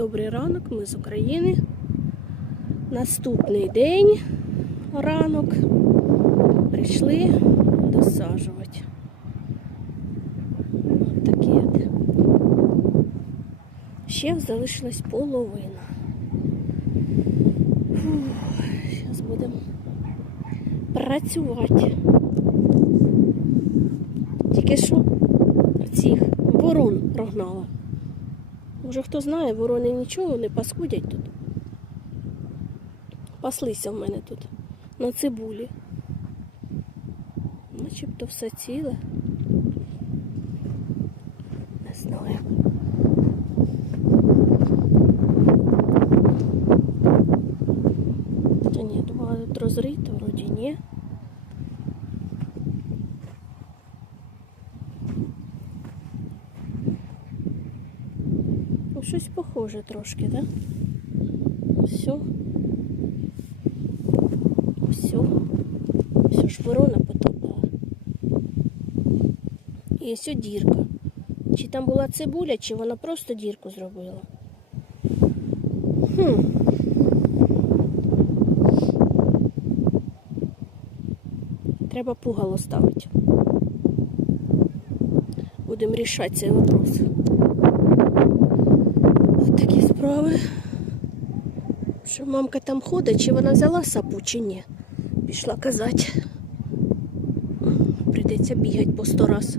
Добрий ранок, ми з України. Наступний день ранок. Прийшли досаджувати. От такі. Ще залишилась половина. Зараз будемо працювати. Тільки що цих ворон прогнала. Може хто знає, ворони нічого не паскудять тут. Паслися в мене тут на цибулі. Начебто все ціле. Не знаю. Та ні, думала, тут розрито, вроді ні. Ну, щось похоже трошки, так? Да? Все. Все. Все ж ворона потопила. І ось дірка. Чи там була цибуля, чи вона просто дірку зробила. Хм. Треба пугало ставити. Будемо рішати цей вопрос. От такі справи. Що мамка там ходить, чи вона взяла сапу, чи ні? Пішла казати. Прийдеться бігати по сто раз.